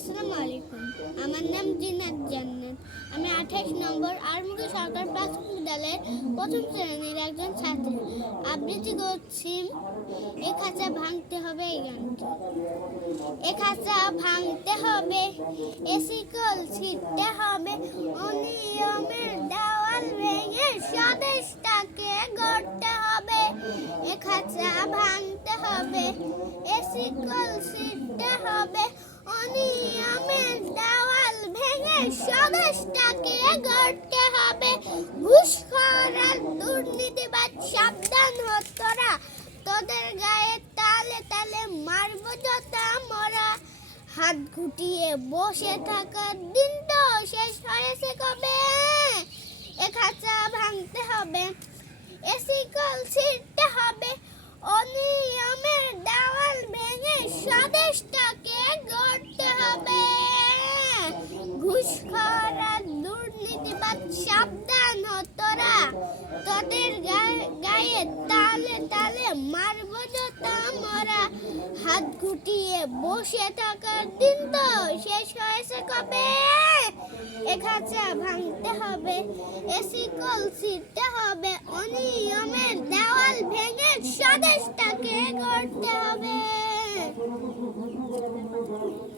আসসালামু আলাইকুম। আমার নাম জিনাত জান্নাত। আমি 28 নম্বর আরমুগী সরকার প্রাথমিক বিদ্যালয়ের প্রথম শ্রেণীর একজন ছাত্রী। আবৃত্তি করছি এ খাঁচা ভাঙতে হবে এই গানটি। এ খাঁচা ভাঙতে হবে, এ শিকল ছিঁড়তে হবে, অনিয়মের দেওয়াল ভেঙে স্বদেশটাকে গড়তে হবে। এ খাঁচা ভাঙতে হবে, এ শিকল ছিঁড়তে হবে, অনিয়মের দেওয়াল ভেঙে স্বদেশটাকে গড়তে হবে। ঘুষখোর আর দুর্নীতিবাদ সাবধান হ তোরা, তোদের গায়ে তালে তালে মারব জোতা মরা। হাত গুটিয়ে বসে থাকার দিন তো শেষ হয়েছে কবে। এ খাঁচা ভাঙতে হবে, এ শিকল ছিঁড়তে হবে, অনিয়মের দেওয়াল ভেঙে স্বদেশটাকে গড়তে হবে। ঘুষখোর আর দুর্নীতিবাদ সাবধান হ তোরা, তোদের গায়ে তালে তালে মারব জোতা মরা। হাত গুটিয়ে বসে থাকার দিন তো শেষ হয়েছে কবে। এ খাঁচা ভাঙতে হবে, এ শিকল ছিঁড়তে হবে, অনিয়মের দেওয়াল ভেঙে স্বদেশটা